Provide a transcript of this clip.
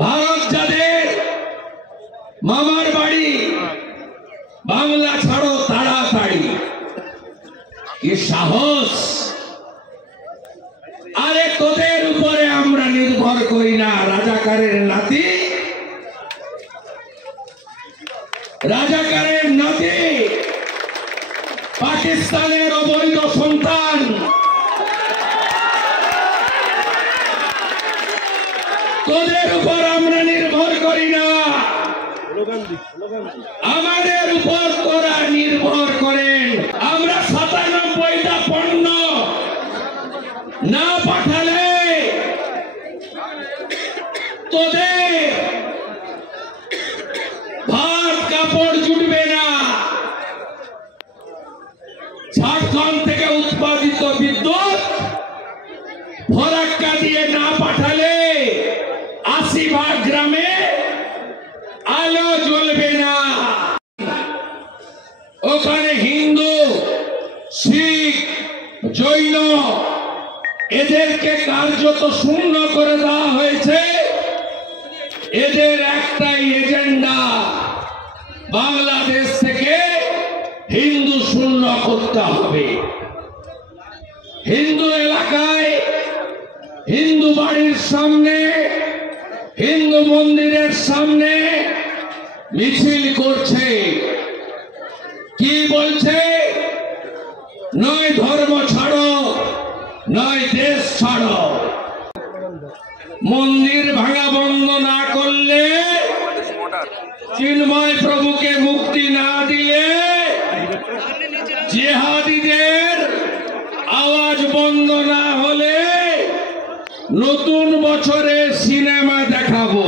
ভারত যাদের মামার বাড়ি বাংলা ছাড়ো তাড়াতাড়ি, কি সাহস! আরে তোদের উপরে আমরা নির্ভর করি না, রাজাকারের নাতি, রাজাকারের নাতি, পাকিস্তানের অবৈধ সন্তান, তোদের উপর আমরা নির্ভর করি না, আমাদের উপর তোরা নির্ভর করেন। আমরা ৯৭টা পণ্য না পাঠালে তোদের ভাত কাপড় জুটবে না। ঝাড়খণ্ড থেকে উৎপাদিত বিদ্যুৎ ফরাক্কা দিয়ে না পাঠালে ৮০ গ্রামে আলো জ্বলবে না। ওখানে হিন্দু, শিখ, জৈন এদেরকে কার্যত শূন্য করে দেওয়া হয়েছে। এদের একটাই এজেন্ডা, বাংলাদেশ থেকে হিন্দু শূন্য করতে হবে। হিন্দু এলাকায়, হিন্দু বাড়ির সামনে, হিন্দু মন্দিরের সামনে মিছিল করছে। কি বলছে? নয় ধর্ম ছাড়ো, নয় দেশ ছাড়ো। মন্দির ভাঙা বন্ধ না করলে, চিন্ময় প্রভুকে মুক্তি না দিলে, জিহাদিদের আওয়াজ বন্ধ না হলে নতুন বছরে সিনেমা দেখাবো।